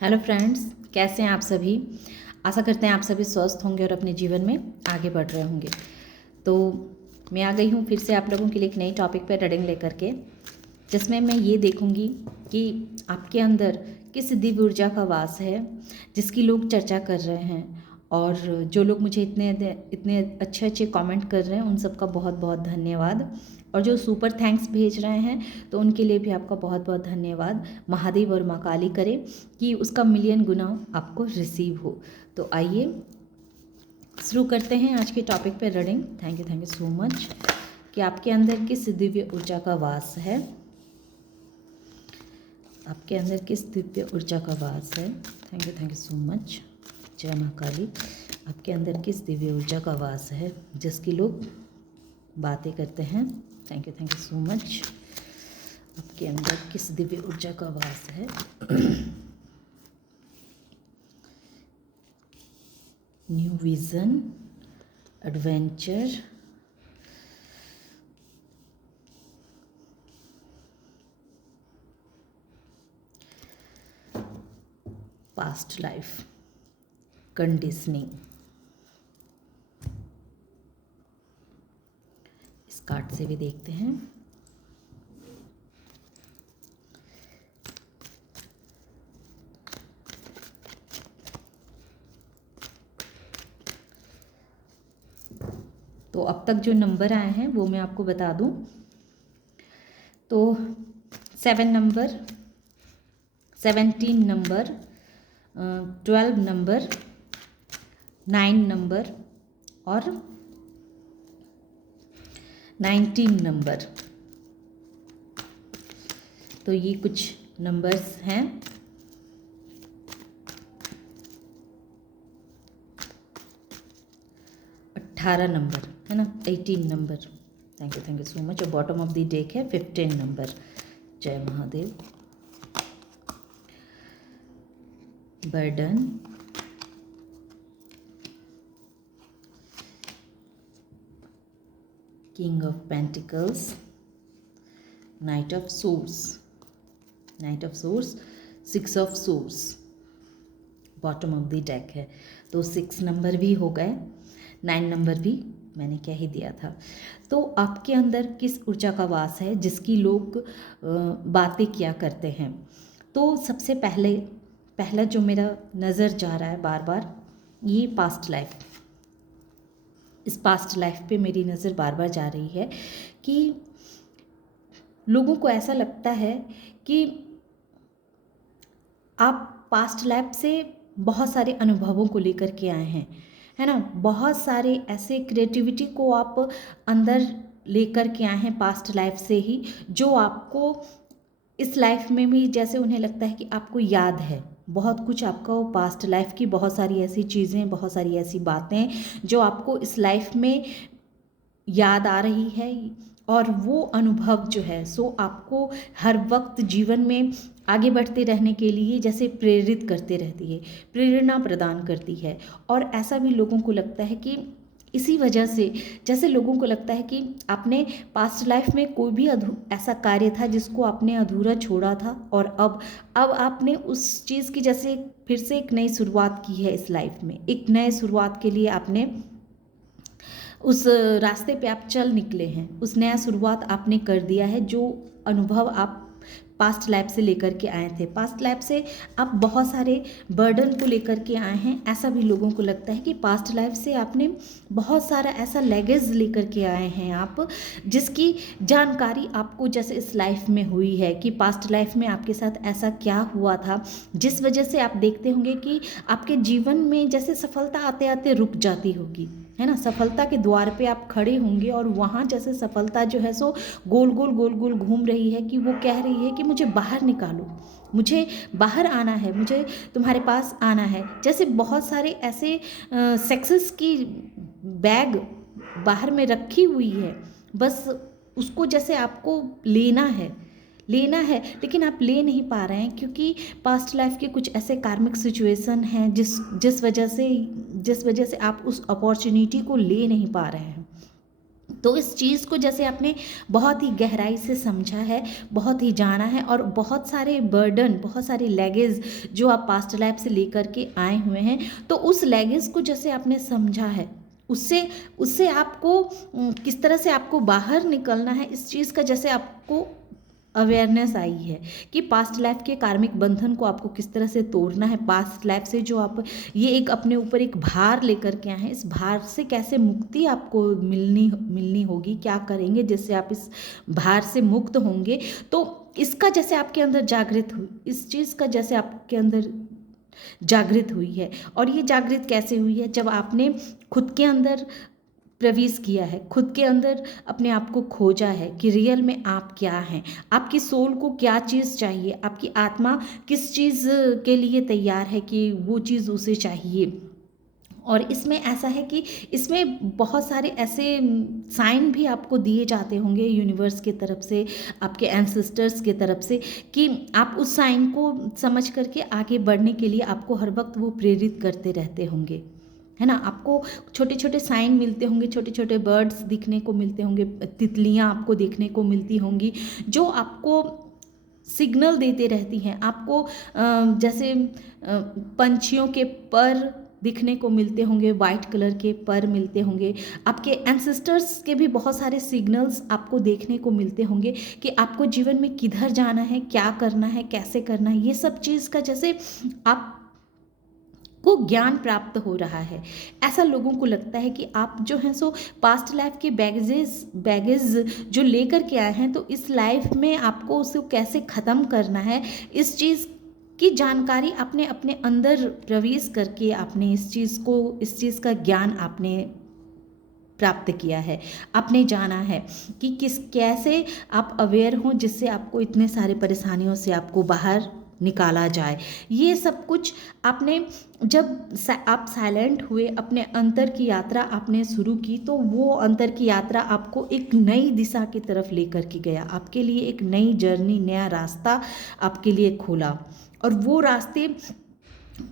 Hello friends, कैसे हैं आप सभी। आशा करते हैं आप सभी स्वस्थ होंगे और अपने जीवन में आगे बढ़ रहे होंगे। तो मैं आ गई हूँ फिर से आप लोगों के लिए एक नई टॉपिक पर रीडिंग लेकर के, जिसमें मैं ये देखूँगी कि आपके अंदर किस दिव्य ऊर्जा का वास है जिसकी लोग चर्चा कर रहे हैं। और जो लोग मुझे इतने इतने अच्छे अच्छे कमेंट कर रहे हैं उन सबका बहुत बहुत धन्यवाद। और जो सुपर थैंक्स भेज रहे हैं तो उनके लिए भी आपका बहुत बहुत धन्यवाद। महादेव और माँ काली करे कि उसका मिलियन गुना आपको रिसीव हो। तो आइए शुरू करते हैं आज के टॉपिक पे reading. Thank you so much कि आपके अंदर किस दिव्य ऊर्जा का वास है। आपके अंदर किस दिव्य ऊर्जा का वास है। Thank you so much. जय माँ काली। आपके अंदर किस दिव्य ऊर्जा का वास है जिसकी लोग बातें करते हैं। Thank you so much. आपके अंदर किस दिव्य ऊर्जा का वास है। New vision, adventure, past life, conditioning. इस कार्ड से भी देखते हैं। तो अब तक जो नंबर आए हैं वो मैं आपको बता दूं। तो 7 नंबर, 17 नंबर, 12 नंबर, 9 नंबर और 19 नंबर। तो ये कुछ नंबर्स हैं। अट्ठारह नंबर है ना, 18 number. Thank you so much. और बॉटम ऑफ द डेक है 15 नंबर। जय Mahadev. Burden, king of pentacles, night of source, night of source, 6 of source. Bottom of the deck है। तो 6 नंबर भी हो गए, 9 नंबर भी मैंने क्या ही दिया था। तो आपके अंदर किस ऊर्जा का वास है जिसकी लोग बातें किया करते हैं। तो सबसे पहला जो मेरा नज़र जा रहा है बार बार, ये पास्ट लाइफ। इस पास्ट लाइफ पे मेरी नज़र बार बार जा रही है कि लोगों को ऐसा लगता है कि आप पास्ट लाइफ से बहुत सारे अनुभवों को लेकर के आए हैं, है ना। बहुत सारे ऐसे क्रिएटिविटी को आप अंदर लेकर के आए हैं पास्ट लाइफ से ही, जो आपको इस लाइफ में भी जैसे उन्हें लगता है कि आपको याद है बहुत कुछ। आपका वो पास्ट लाइफ की बहुत सारी ऐसी चीज़ें, बहुत सारी ऐसी बातें जो आपको इस लाइफ में याद आ रही है। और वो अनुभव जो है सो आपको हर वक्त जीवन में आगे बढ़ते रहने के लिए जैसे प्रेरित करते रहती है, प्रेरणा प्रदान करती है। और ऐसा भी लोगों को लगता है कि इसी वजह से, जैसे लोगों को लगता है कि आपने पास्ट लाइफ में कोई भी ऐसा कार्य था जिसको आपने अधूरा छोड़ा था, और अब आपने उस चीज़ की जैसे फिर से एक नई शुरुआत की है इस लाइफ में। एक नए शुरुआत के लिए आपने उस रास्ते पे आप चल निकले हैं, उस नया शुरुआत आपने कर दिया है। जो अनुभव आप पास्ट लाइफ से लेकर के आए थे, पास्ट लाइफ से आप बहुत सारे बर्डन को लेकर के आए हैं। ऐसा भी लोगों को लगता है कि पास्ट लाइफ से आपने बहुत सारा ऐसा लेगेज लेकर के आए हैं आप, जिसकी जानकारी आपको जैसे इस लाइफ में हुई है कि पास्ट लाइफ में आपके साथ ऐसा क्या हुआ था, जिस वजह से आप देखते होंगे कि आपके जीवन में जैसे सफलता आते आते रुक जाती होगी, है ना। सफलता के द्वार पे आप खड़े होंगे और वहाँ जैसे सफलता जो है सो गोल गोल घूम रही है कि वो कह रही है कि मुझे बाहर निकालो, मुझे बाहर आना है, मुझे तुम्हारे पास आना है। जैसे बहुत सारे ऐसे सक्सेस की बैग बाहर में रखी हुई है, बस उसको जैसे आपको लेना है, लेकिन आप ले नहीं पा रहे हैं क्योंकि पास्ट लाइफ के कुछ ऐसे कार्मिक सिचुएशन हैं जिस वजह से आप उस अपॉर्चुनिटी को ले नहीं पा रहे हैं। तो इस चीज़ को जैसे आपने बहुत ही गहराई से समझा है, बहुत ही जाना है, और बहुत सारे बर्डन, बहुत सारे लैगेज जो आप पास्ट लाइफ से लेकर के आए हुए हैं, तो उस लैगेज को जैसे आपने समझा है, उससे उससे आपको किस तरह से आपको बाहर निकलना है, इस चीज़ का जैसे आपको अवेयरनेस आई है कि पास्ट लाइफ के कार्मिक बंधन को आपको किस तरह से तोड़ना है। पास्ट लाइफ से जो आप ये एक अपने ऊपर एक भार लेकर के आए हैं, इस भार से कैसे मुक्ति आपको मिलनी मिलनी होगी, क्या करेंगे जिससे आप इस भार से मुक्त होंगे। तो इसका जैसे आपके अंदर जागृत हुई, इस चीज़ का जैसे आपके अंदर जागृत हुई है। और ये जागृत कैसे हुई है? जब आपने खुद के अंदर प्रवेश किया है, खुद के अंदर अपने आप को खोजा है कि रियल में आप क्या हैं, आपकी सोल को क्या चीज़ चाहिए, आपकी आत्मा किस चीज़ के लिए तैयार है कि वो चीज़ उसे चाहिए। और इसमें ऐसा है कि इसमें बहुत सारे ऐसे साइन भी आपको दिए जाते होंगे यूनिवर्स की तरफ से, आपके एंसेस्टर्स की तरफ से, कि आप उस साइन को समझ करके आगे बढ़ने के लिए आपको हर वक्त वो प्रेरित करते रहते होंगे, है ना। आपको छोटे छोटे साइन मिलते होंगे, छोटे छोटे बर्ड्स दिखने को मिलते होंगे, तितलियाँ आपको देखने को मिलती होंगी जो आपको सिग्नल देते रहती हैं। आपको जैसे पंछियों के पर दिखने को मिलते होंगे, वाइट कलर के पर मिलते होंगे। आपके एंसेस्टर्स के भी बहुत सारे सिग्नल्स आपको देखने को मिलते होंगे कि आपको जीवन में किधर जाना है, क्या करना है, कैसे करना है। ये सब चीज़ का जैसे आप को ज्ञान प्राप्त हो रहा है। ऐसा लोगों को लगता है कि आप जो हैं सो पास्ट लाइफ के बैगेज जो लेकर के आए हैं, तो इस लाइफ में आपको उसे कैसे ख़त्म करना है, इस चीज़ की जानकारी आपने अपने अंदर प्रवेश करके आपने इस चीज़ का ज्ञान आपने प्राप्त किया है। आपने जाना है कि कैसे आप अवेयर हों जिससे आपको इतने सारे परेशानियों से आपको बाहर निकाला जाए। ये सब कुछ आपने जब आप साइलेंट हुए, अपने अंतर की यात्रा आपने शुरू की, तो वो अंतर की यात्रा आपको एक नई दिशा की तरफ लेकर के गया। आपके लिए एक नई जर्नी, नया रास्ता आपके लिए खोला। और वो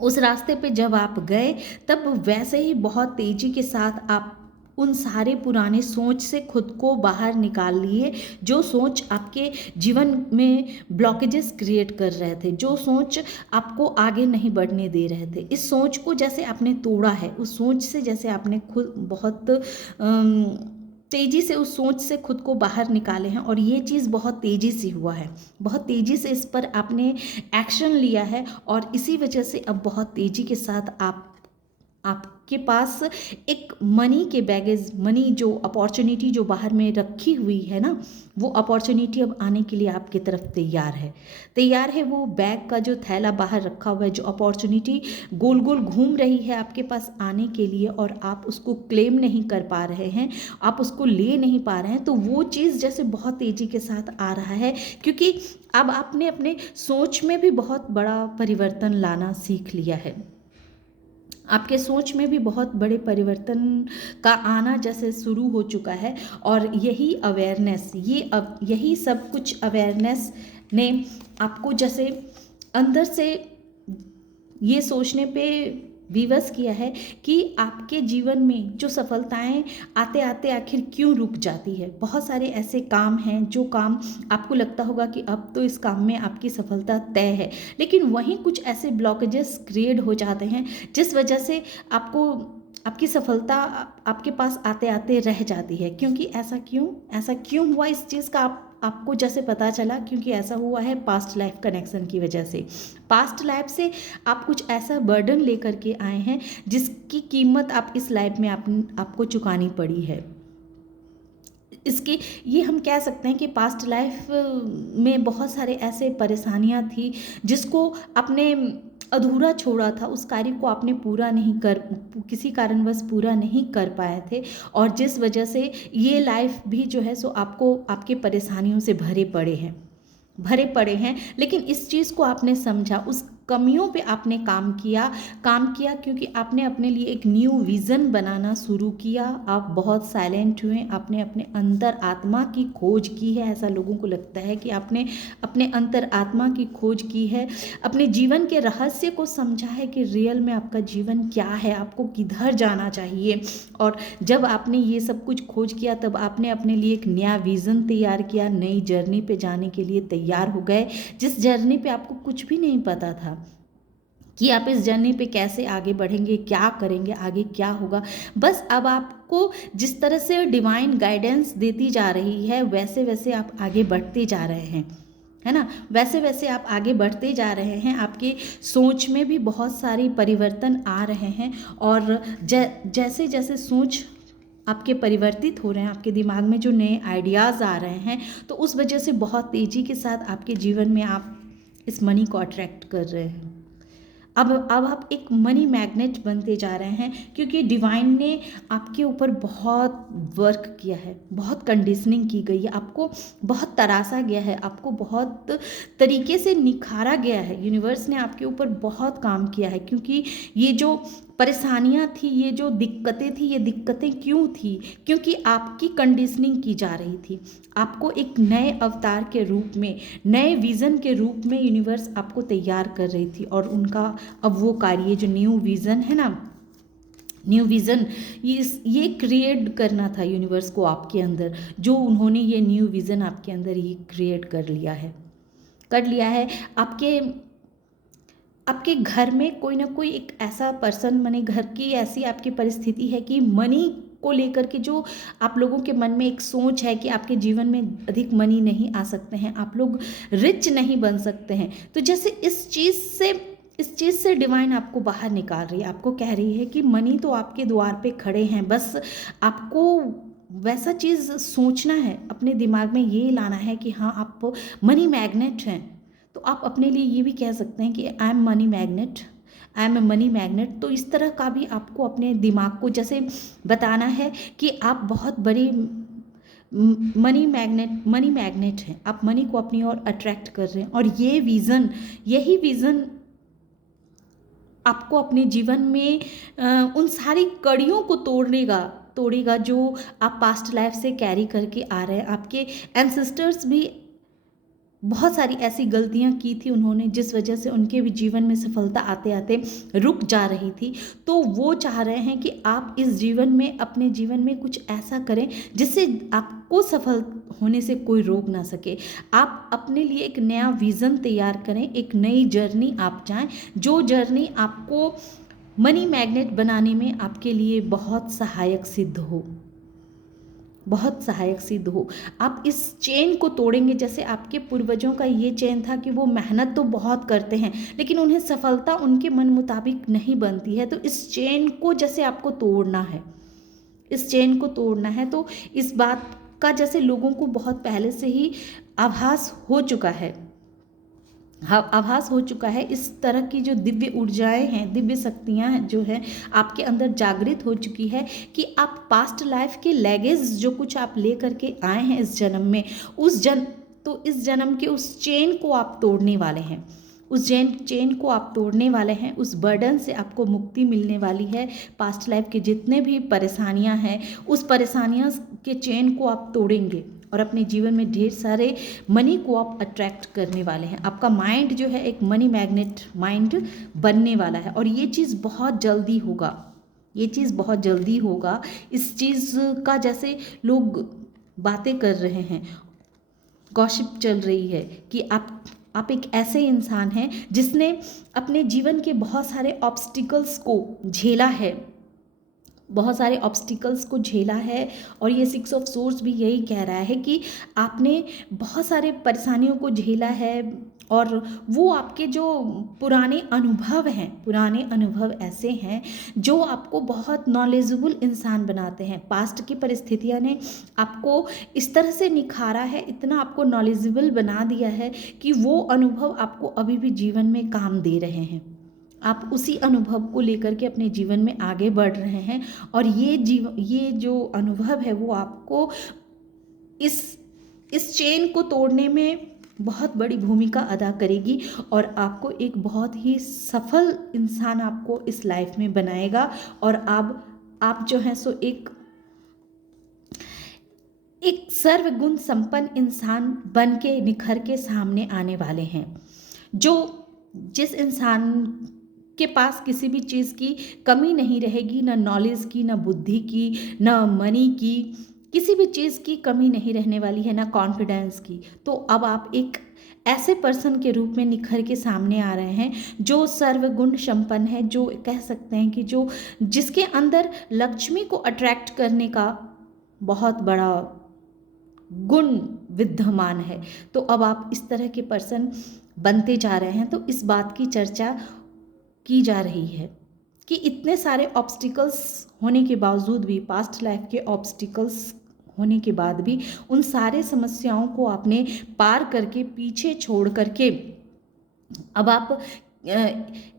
उस रास्ते पे जब आप गए, तब वैसे ही बहुत तेज़ी के साथ आप उन सारे पुराने सोच से खुद को बाहर निकाल लिए, जो सोच आपके जीवन में ब्लॉकेजेस क्रिएट कर रहे थे, जो सोच आपको आगे नहीं बढ़ने दे रहे थे। इस सोच को जैसे आपने तोड़ा है, उस सोच से जैसे आपने खुद बहुत तेज़ी से उस सोच से खुद को बाहर निकाले हैं। और ये चीज़ बहुत तेज़ी से हुआ है, बहुत तेज़ी से इस पर आपने एक्शन लिया है, और इसी वजह से अब बहुत तेज़ी के साथ आपके पास एक मनी के बैगेज, मनी जो अपॉर्चुनिटी जो बाहर में रखी हुई है ना, वो अपॉर्चुनिटी अब आने के लिए आपकी तरफ तैयार है। वो बैग का जो थैला बाहर रखा हुआ है, जो अपॉर्चुनिटी गोल गोल घूम रही है आपके पास आने के लिए, और आप उसको क्लेम नहीं कर पा रहे हैं, आप उसको ले नहीं पा रहे हैं, तो वो चीज़ जैसे बहुत तेज़ी के साथ आ रहा है। क्योंकि अब आपने अपने सोच में भी बहुत बड़ा परिवर्तन लाना सीख लिया है। आपके सोच में भी बहुत बड़े परिवर्तन का आना जैसे शुरू हो चुका है। और यही अवेयरनेस, यही सब कुछ अवेयरनेस ने आपको जैसे अंदर से ये सोचने पे विवश किया है कि आपके जीवन में जो सफलताएं आते आते आखिर क्यों रुक जाती है। बहुत सारे ऐसे काम हैं जो काम आपको लगता होगा कि अब तो इस काम में आपकी सफलता तय है, लेकिन वहीं कुछ ऐसे ब्लॉकेजेस क्रिएट हो जाते हैं जिस वजह से आपकी सफलता आपके पास आते आते रह जाती है। क्योंकि ऐसा क्यों हुआ, इस चीज़ का आपको जैसे पता चला, क्योंकि ऐसा हुआ है पास्ट लाइफ कनेक्शन की वजह से। पास्ट लाइफ से आप कुछ ऐसा बर्डन लेकर के आए हैं जिसकी कीमत आप इस लाइफ में आपको चुकानी पड़ी है। ये हम कह सकते हैं कि पास्ट लाइफ में बहुत सारे ऐसे परेशानियां थी जिसको आपने अधूरा छोड़ा था, उस कार्य को आपने किसी कारणवश पूरा नहीं कर पाए थे, और जिस वजह से ये लाइफ भी जो है सो आपको आपके परेशानियों से भरे पड़े हैं। लेकिन इस चीज़ को आपने समझा, उस कमियों पे आपने काम किया क्योंकि आपने अपने लिए एक न्यू विज़न बनाना शुरू किया। आप बहुत साइलेंट हुए, आपने अपने अंतर आत्मा की खोज की है। ऐसा लोगों को लगता है कि आपने अपने अंतर आत्मा की खोज की है, अपने जीवन के रहस्य को समझा है कि रियल में आपका जीवन क्या है, आपको किधर जाना चाहिए। और जब आपने ये सब कुछ खोज किया तब आपने अपने लिए एक नया विज़न तैयार किया, नई जर्नी पे जाने के लिए तैयार हो गए, जिस जर्नी पे आपको कुछ भी नहीं पता था कि आप इस जर्नी पे कैसे आगे बढ़ेंगे, क्या करेंगे, आगे क्या होगा। बस अब आपको जिस तरह से डिवाइन गाइडेंस देती जा रही है वैसे वैसे आप आगे बढ़ते जा रहे हैं, है ना। वैसे वैसे आप आगे बढ़ते जा रहे हैं, आपकी सोच में भी बहुत सारी परिवर्तन आ रहे हैं। और जैसे जैसे सोच आपके परिवर्तित हो रहे हैं, आपके दिमाग में जो नए आइडियाज़ आ रहे हैं, तो उस वजह से बहुत तेज़ी के साथ आपके जीवन में आप इस मनी को अट्रैक्ट कर रहे हैं। अब आप एक मनी मैग्नेट बनते जा रहे हैं क्योंकि डिवाइन ने आपके ऊपर बहुत वर्क किया है, बहुत कंडीशनिंग की गई है, आपको बहुत तरासा गया है, आपको बहुत तरीके से निखारा गया है। यूनिवर्स ने आपके ऊपर बहुत काम किया है क्योंकि ये जो परेशानियां थी, ये जो दिक्कतें थी, ये दिक्कतें क्यों थी? क्योंकि आपकी कंडीशनिंग की जा रही थी। आपको एक नए अवतार के रूप में, नए विज़न के रूप में यूनिवर्स आपको तैयार कर रही थी। और उनका अब वो कार्य जो न्यू विज़न है ना, न्यू विज़न ये क्रिएट करना था यूनिवर्स को आपके अंदर, जो उन्होंने ये न्यू विज़न आपके अंदर ये क्रिएट कर लिया है। आपके घर में कोई ना कोई एक ऐसा पर्सन, माने घर की ऐसी आपकी परिस्थिति है कि मनी को लेकर के जो आप लोगों के मन में एक सोच है कि आपके जीवन में अधिक मनी नहीं आ सकते हैं, आप लोग रिच नहीं बन सकते हैं। तो जैसे इस चीज़ से डिवाइन आपको बाहर निकाल रही है, आपको कह रही है कि मनी तो आपके द्वार पे खड़े हैं, बस आपको वैसा चीज़ सोचना है, अपने दिमाग में ये लाना है कि हाँ आप मनी मैग्नेट हैं। तो आप अपने लिए ये भी कह सकते हैं कि I am money magnet, I am a money magnet. तो इस तरह का भी आपको अपने दिमाग को जैसे बताना है कि आप बहुत बड़ी मनी मैग्नेट हैं, आप मनी को अपनी ओर अट्रैक्ट कर रहे हैं। और यही विज़न आपको अपने जीवन में उन सारी कड़ियों को तोड़ेगा जो आप पास्ट लाइफ से कैरी करके आ रहे हैं। आपके एंसेस्टर्स भी बहुत सारी ऐसी गलतियां की थी उन्होंने, जिस वजह से उनके भी जीवन में सफलता आते आते रुक जा रही थी। तो वो चाह रहे हैं कि आप इस जीवन में, अपने जीवन में कुछ ऐसा करें जिससे आपको सफल होने से कोई रोक ना सके। आप अपने लिए एक नया विज़न तैयार करें, एक नई जर्नी आप जाएं, जो जर्नी आपको मनी मैग्नेट बनाने में आपके लिए बहुत सहायक सिद्ध हो। आप इस चेन को तोड़ेंगे। जैसे आपके पूर्वजों का ये चेन था कि वो मेहनत तो बहुत करते हैं लेकिन उन्हें सफलता उनके मन मुताबिक नहीं बनती है। तो इस चेन को जैसे आपको तोड़ना है, तो इस बात का जैसे लोगों को बहुत पहले से ही आभास हो चुका है। इस तरह की जो दिव्य ऊर्जाएं हैं, दिव्य शक्तियां हैं जो है आपके अंदर जागृत हो चुकी है कि आप पास्ट लाइफ के लेगेज जो कुछ आप ले करके आए हैं इस जन्म में, इस जन्म के उस चेन को आप तोड़ने वाले हैं। उस बर्डन से आपको मुक्ति मिलने वाली है। पास्ट लाइफ के जितने भी परेशानियां हैं, उस परेशानियां के चेन को आप तोड़ेंगे और अपने जीवन में ढेर सारे मनी को आप अट्रैक्ट करने वाले हैं। आपका माइंड जो है एक मनी मैग्नेट माइंड बनने वाला है और ये चीज़ बहुत जल्दी होगा। इस चीज़ का जैसे लोग बातें कर रहे हैं, गॉसिप चल रही है कि आप एक ऐसे इंसान हैं जिसने अपने जीवन के बहुत सारे ऑब्स्टिकल्स को झेला है। और ये 6 ऑफ सोर्स भी यही कह रहा है कि आपने बहुत सारे परेशानियों को झेला है और वो आपके जो पुराने अनुभव ऐसे हैं जो आपको बहुत नॉलेजेबल इंसान बनाते हैं। पास्ट की परिस्थितियां ने आपको इस तरह से निखारा है, इतना आपको नॉलेजेबल बना दिया है कि वो अनुभव आपको अभी भी जीवन में काम दे रहे हैं। आप उसी अनुभव को लेकर के अपने जीवन में आगे बढ़ रहे हैं और ये जो अनुभव है वो आपको इस चेन को तोड़ने में बहुत बड़ी भूमिका अदा करेगी और आपको एक बहुत ही सफल इंसान आपको इस लाइफ में बनाएगा। और आप जो हैं सो एक सर्वगुण संपन्न इंसान बन के निखर के सामने आने वाले हैं। जो जिस इंसान के पास किसी भी चीज़ की कमी नहीं रहेगी, ना नॉलेज की, ना बुद्धि की, ना मनी की, किसी भी चीज़ की कमी नहीं रहने वाली है, ना कॉन्फिडेंस की। तो अब आप एक ऐसे पर्सन के रूप में निखर के सामने आ रहे हैं जो सर्वगुण संपन्न है, जो कह सकते हैं कि जो जिसके अंदर लक्ष्मी को अट्रैक्ट करने का बहुत बड़ा गुण विद्यमान है। तो अब आप इस तरह के पर्सन बनते जा रहे हैं। तो इस बात की चर्चा की जा रही है कि इतने सारे ऑब्स्टिकल्स होने के बावजूद भी, पास्ट लाइफ के ऑब्स्टिकल्स होने के बाद भी, उन सारे समस्याओं को आपने पार करके पीछे छोड़ करके अब आप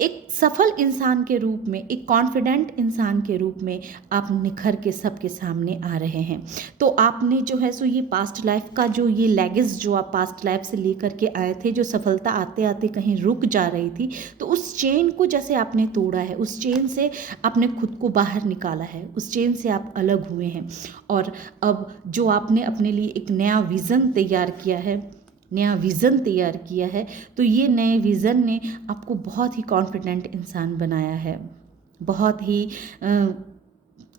एक सफल इंसान के रूप में, एक कॉन्फिडेंट इंसान के रूप में आप निखर के सबके सामने आ रहे हैं। तो आपने जो है सो ये पास्ट लाइफ का जो ये लेगेस जो आप पास्ट लाइफ से लेकर के आए थे, जो सफलता आते आते कहीं रुक जा रही थी, तो उस चेन को जैसे आपने तोड़ा है, उस चेन से आपने खुद को बाहर निकाला है, उस चेन से आप अलग हुए हैं। और अब जो आपने अपने लिए एक नया विज़न तैयार किया है, तो ये नए विज़न ने आपको बहुत ही कॉन्फिडेंट इंसान बनाया है, बहुत ही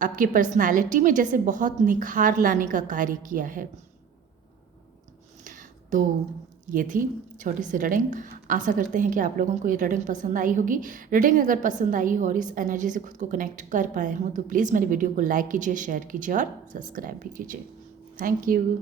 आपके पर्सनालिटी में जैसे बहुत निखार लाने का कार्य किया है। तो ये थी छोटी सी रीडिंग। आशा करते हैं कि आप लोगों को ये रीडिंग पसंद आई होगी। रीडिंग अगर पसंद आई हो और इस एनर्जी से खुद को कनेक्ट कर पाए हों तो प्लीज़ मेरे वीडियो को लाइक कीजिए, शेयर कीजिए और सब्सक्राइब भी कीजिए। Thank you.